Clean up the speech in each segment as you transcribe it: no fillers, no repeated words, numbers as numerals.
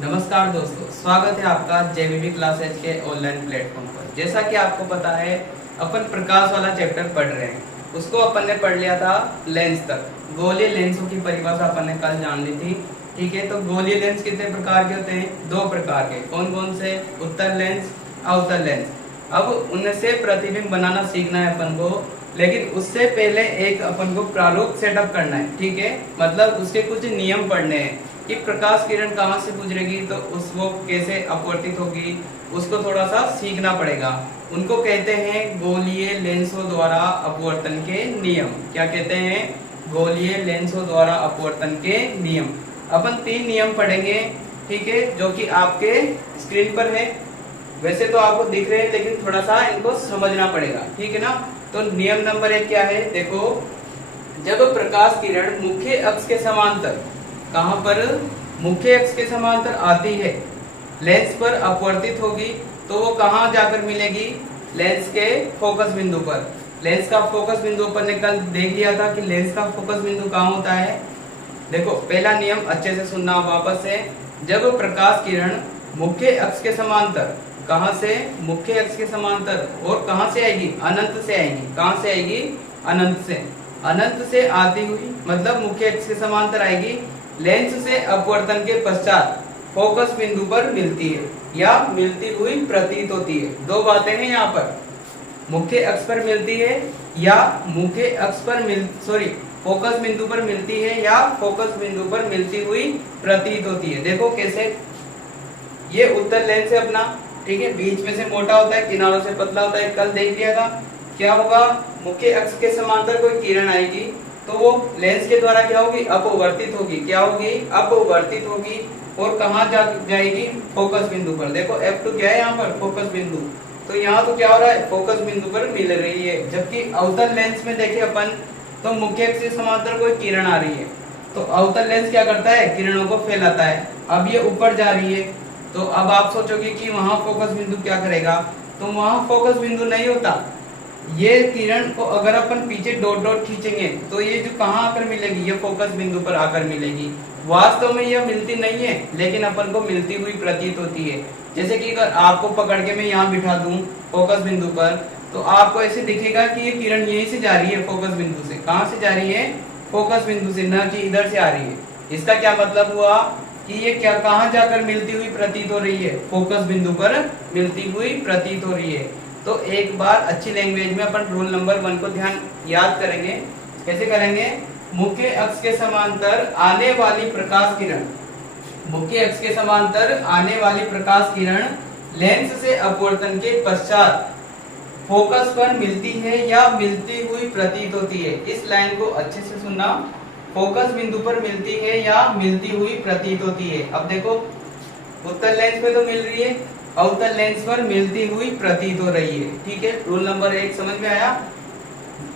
नमस्कार दोस्तों, स्वागत है आपका जेबीबी क्लासेज के ऑनलाइन प्लेटफॉर्म पर। जैसा कि आपको पता है, अपन प्रकाश वाला चैप्टर पढ़ रहे हैं। उसको अपन ने पढ़ लिया था लेंस तक। गोलीय लेंसों की परिभाषा अपन ने कल जान ली थी। ठीक है, तो गोलीय लेंस कितने प्रकार के होते हैं? दो प्रकार के। कौन कौन से? उत्तल लेंस, अवतल लेंस। अब उनसे प्रतिबिंब बनाना सीखना है अपन को, लेकिन उससे पहले एक अपन को प्रारूप सेटअप करना है। ठीक है, मतलब उसके कुछ नियम पढ़ने हैं कि प्रकाश किरण कहाँ से गुजरेगी तो उसको कैसे अपवर्तित होगी, उसको थोड़ा सा सीखना पड़ेगा। उनको कहते हैं गोलीय लेंसों द्वारा अपवर्तन के नियम। क्या कहते हैं? गोलीय लेंसों द्वारा अपवर्तन के नियम। अपन 3 नियम पढ़ेंगे। ठीक है, जो कि आपके स्क्रीन पर है। वैसे तो आपको दिख रहे हैं, लेकिन थोड़ा सा इनको समझना पड़ेगा। ठीक है ना? तो नियम नंबर 1 क्या है? देखो, जब प्रकाश किरण मुख्य अक्ष के समांतर, कहां पर? मुख्य अक्ष के समांतर आती है, लेंस पर अपवर्तित होगी, तो वो कहां जाकर मिलेगी? लेंस के फोकस बिंदु पर। लेंस का फोकस बिंदु अपन ने कल देख लिया था कि लेंस का फोकस बिंदु कहां होता है। देखो, पहला नियम अच्छे से सुनना वापस से। जब प्रकाश किरण मुख्य अक्ष के समांतर, कहां से? मुख्य अक्ष के समांतर, और कहां से आएगी? अनंत से आएगी। कहां से आएगी? अनंत से। अनंत से आती हुई मतलब मुख्य अक्ष के समांतर आएगी, लेंस से अपवर्तन के पश्चात फोकस बिंदु पर मिलती है या मिलती हुई प्रतीत होती है। दो बातें हैं यहाँ पर, मुख्य अक्ष पर मिलती है या मुख्य अक्ष पर फोकस बिंदु पर मिलती है या फोकस बिंदु पर मिलती हुई प्रतीत होती है। देखो कैसे, ये उत्तल लेंस है अपना। ठीक है, बीच में से मोटा होता है, किनारों से पतला होता है। कल देख लिया था। क्या होगा? मुख्य अक्ष के समांतर कोई किरण आएगी तो वो लेंस के द्वारा क्या होगी? अपवर्तित होगी। क्या होगी? अपवर्तित होगी। और कहाँ जाएगी? फोकस बिंदु पर। देखो F2 क्या है यहाँ पर? फोकस बिंदु। तो यहाँ तो क्या हो रहा है? फोकस बिंदु पर मिल रही है। जबकि अवतल लेंस में देखे अपन, तो मुख्य अक्ष के समांतर कोई किरण आ रही है, तो अवतल लेंस क्या करता है? किरणों को फैलाता है। अब ये ऊपर जा रही है, तो अब आप सोचोगे कि वहां फोकस बिंदु क्या करेगा, तो वहां फोकस बिंदु नहीं होता। ये किरण को अगर अपन पीछे डॉट डॉट खींचेंगे तो ये जो कहाँ आकर मिलेगी? ये फोकस बिंदु पर आकर मिलेगी। वास्तव में यह मिलती नहीं है, लेकिन अपन को मिलती हुई प्रतीत होती है। जैसे कि अगर आपको पकड़ के मैं यहाँ बिठा दूं फोकस बिंदु पर, तो आपको ऐसे दिखेगा कि ये किरण यहीं से जा रही है, फोकस बिंदु से। कहाँ से जा रही है? फोकस बिंदु से, न कि इधर से आ रही है। इसका क्या मतलब हुआ कि ये क्या कहाँ जाकर मिलती हुई प्रतीत हो रही है? फोकस बिंदु पर मिलती हुई प्रतीत हो रही है। तो एक बार अच्छी लैंग्वेज में अपन रूल नंबर 1 को ध्यान याद करेंगे। कैसे करेंगे? मुख्य अक्ष के समांतर आने वाली प्रकाश किरण, मुख्य अक्ष के समांतर आने वाली प्रकाश किरण लेंस से अपवर्तन के पश्चात फोकस पर मिलती है या मिलती हुई प्रतीत होती है। इस लाइन को अच्छे से सुनना। फोकस बिंदु पर मिलती है या मिलती हुई प्रतीत होती है। अब देखो, उत्तल लेंस पे तो मिल रही है, अवतल लेंस पर मिलती हुई प्रतीत हो रही है। ठीक है, रूल नंबर 1 समझ में आया?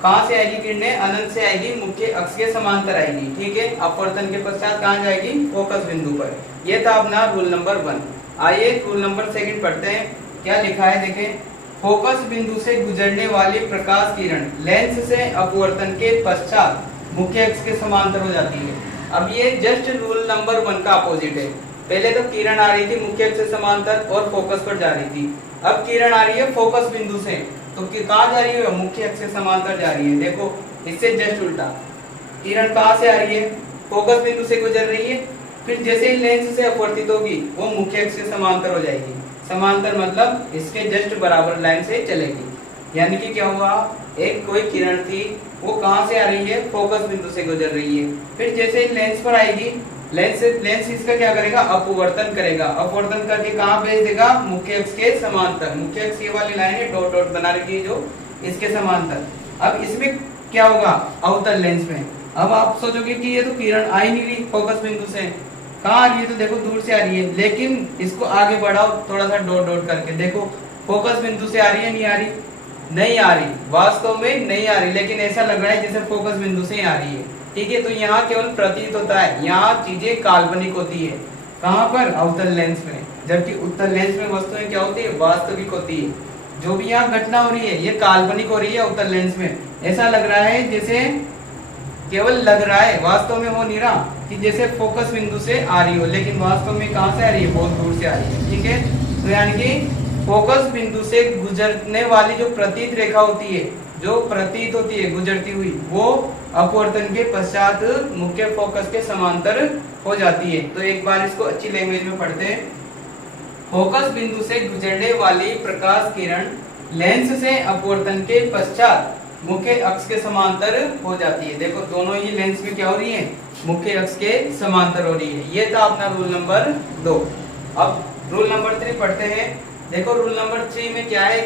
कहां से आएगी किरणें? अनंत से आएगी, मुख्य अक्ष के समांतर आएगी। ठीक है, अपवर्तन के पश्चात कहां जाएगी? फोकस बिंदु पर। यह था अपना रूल नंबर 1। आइए रूल नंबर 2 पढ़ते हैं। क्या लिखा है देखें, फोकस बिंदु से गुजरने वाली प्रकाश किरण लेंस से अपवर्तन के पश्चात मुख्य अक्ष के समांतर हो जाती है। अब ये जस्ट रूल नंबर 1 का अपोजिट है। पहले तो किरण आ रही थी मुख्य अक्ष से समांतर और फोकस पर जा रही थी। अब किरण आ रही है फोकस बिंदु से, तो कहां जा रही है? मुख्य अक्ष से समांतर जा रही है। देखो, इससे जस्ट उल्टा, किरण कहां से आ रही है? फोकस बिंदु से गुजर रही है। फिर जैसे ही लेंस से अपवर्तित होगी, वो मुख्य अक्ष से समांतर हो जाएगी। समांतर मतलब इसके जस्ट बराबर लाइन से चलेगी। यानी कि क्या हुआ? एक कोई किरण थी, वो कहां से आ रही है? फोकस बिंदु से गुजर रही है। फिर जैसे ही लेंस पर आएगी, लेंस इसका क्या करेगा? अपवर्तन करेगा। अपवर्तन करके कहां भेज देगा? मुख्य अक्ष के समांतर। मुख्य अक्ष ये वाली लाइन है, डॉट डॉट बना रखी है जो, इसके समांतर। अब इसमें क्या होगा? अवतल लेंस में अब आप सोचोगे कि ये तो किरण आ ही नहीं रही फोकस बिंदु से, कहाँ आ रही है? तो देखो दूर से आ रही है। लेकिन इसको आगे बढ़ाओ थोड़ा सा डॉट डॉट करके, देखो फोकस बिंदु से आ रही है, नहीं आ रही? नहीं आ रही, वास्तव में नहीं आ रही, लेकिन ऐसा लग रहा है जैसे फोकस बिंदु से आ रही है। ठीक है, तो यहाँ केवल प्रतीत होता है, यहाँ चीजें काल्पनिक होती है। कहाँ पर? अवतल लेंस में। जबकि उत्तल लेंस में वस्तुएं क्या होती है? वास्तविक होती है। जो भी यहाँ घटना हो रही है ये काल्पनिक हो रही है अवतल लेंस में। ऐसा लग रहा है जैसे, केवल लग रहा है, वास्तव में हो नहीं रहा। कि जैसे फोकस बिंदु से आ रही हो, लेकिन वास्तव में कहां से आ रही है, बहुत दूर से आ रही है। ठीक है, तो यानी कि फोकस बिंदु से गुजरने वाली जो प्रतीत रेखा होती है, जो प्रतीत होती है गुजरती हुई, वो अपवर्तन के पश्चात मुख्य फोकस के समांतर हो जाती है। तो एक बार इसको अच्छी लैंग्वेज में पढ़ते हैं। फोकस बिंदु से गुजरने वाली प्रकाश किरण लेंस से अपवर्तन के पश्चात मुख्य अक्ष के समांतर हो जाती है। देखो दोनों ही लेंस में क्या हो रही है, मुख्य अक्ष के समांतर हो रही है। ये था अपना रूल नंबर 2। अब रूल नंबर 3 पढ़ते हैं। देखो रूल नंबर 3 में क्या है,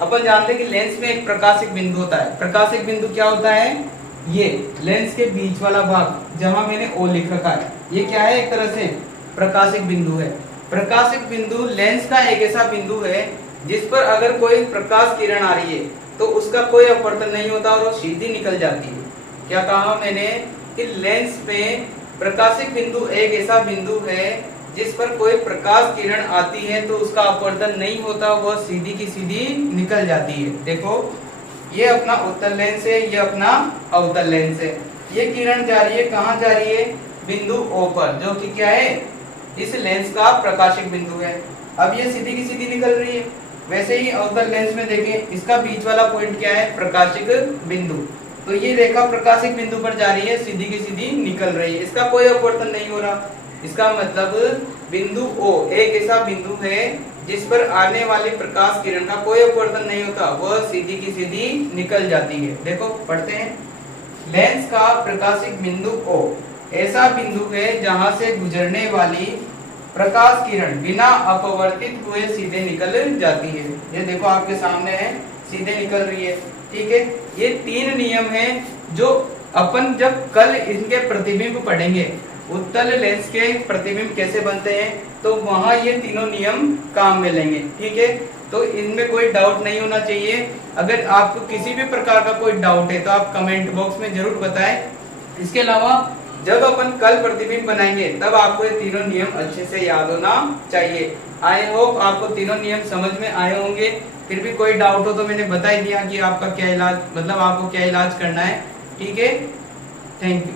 अपन जानते हैं कि लेंस में एक प्रकाशिक बिंदु होता है। प्रकाशिक बिंदु क्या होता है, ये लेंस के बीच वाला भाग जहां मैंने ओ लिख रखा है, ये क्या है, एक तरह से प्रकाशिक बिंदु है। प्रकाशिक बिंदु लेंस का एक ऐसा बिंदु है जिस पर अगर कोई प्रकाश किरण आ रही है तो उसका कोई अपवर्तन नहीं होता और वो सीधी निकल जाती है। क्या कहा मैंने कि लेंस में प्रकाशिक बिंदु एक ऐसा बिंदु है जिस पर कोई प्रकाश किरण आती है तो उसका अपवर्तन नहीं होता, वह सीधी की सीधी निकल जाती है। देखो ये अपना उत्तल लेंस है, ये अपना अवतल लेंस है। ये किरण जा रही है, कहाँ जा रही है, बिंदु O पर, जो कि क्या है, इस लेंस का प्रकाशिक बिंदु है। अब ये सीधी की सीधी निकल रही है। वैसे ही अवतल लेंस में देखें, इसका बीच वाला पॉइंट क्या है, प्रकाशिक बिंदु। तो ये रेखा प्रकाशिक बिंदु पर जा रही है, सीधी की सीधी निकल रही है, इसका कोई अपवर्तन नहीं हो रहा। इसका मतलब बिंदु O एक ऐसा बिंदु है जिस पर आने वाली प्रकाश किरण का कोई अपवर्तन नहीं होता, वह सीधी की सीधी निकल जाती है। देखो पढ़ते हैं। लेंस का प्रकाशिक बिंदु O ऐसा बिंदु है जहां से गुजरने वाली प्रकाश किरण बिना अपवर्तित हुए सीधे निकल जाती है। ये देखो आपके सामने है, सीधे निकल रही है। ठीक है, ये 3 नियम हैं जो अपन जब कल इनके प्रतिबिंब पढ़ेंगे, उत्तल लेंस के प्रतिबिंब कैसे बनते हैं, तो वहां ये तीनों नियम काम में लेंगे। ठीक है, तो इनमें कोई डाउट नहीं होना चाहिए। अगर आपको किसी भी प्रकार का कोई डाउट है तो आप कमेंट बॉक्स में जरूर बताएं। इसके अलावा जब अपन कल प्रतिबिंब बनाएंगे तब आपको ये तीनों नियम अच्छे से याद होना चाहिए। आई होप आपको तीनों नियम समझ में आए होंगे। फिर भी कोई डाउट हो तो मैंने बता ही दिया कि आपका क्या इलाज, मतलब आपको क्या इलाज करना है। ठीक है, थैंक यू।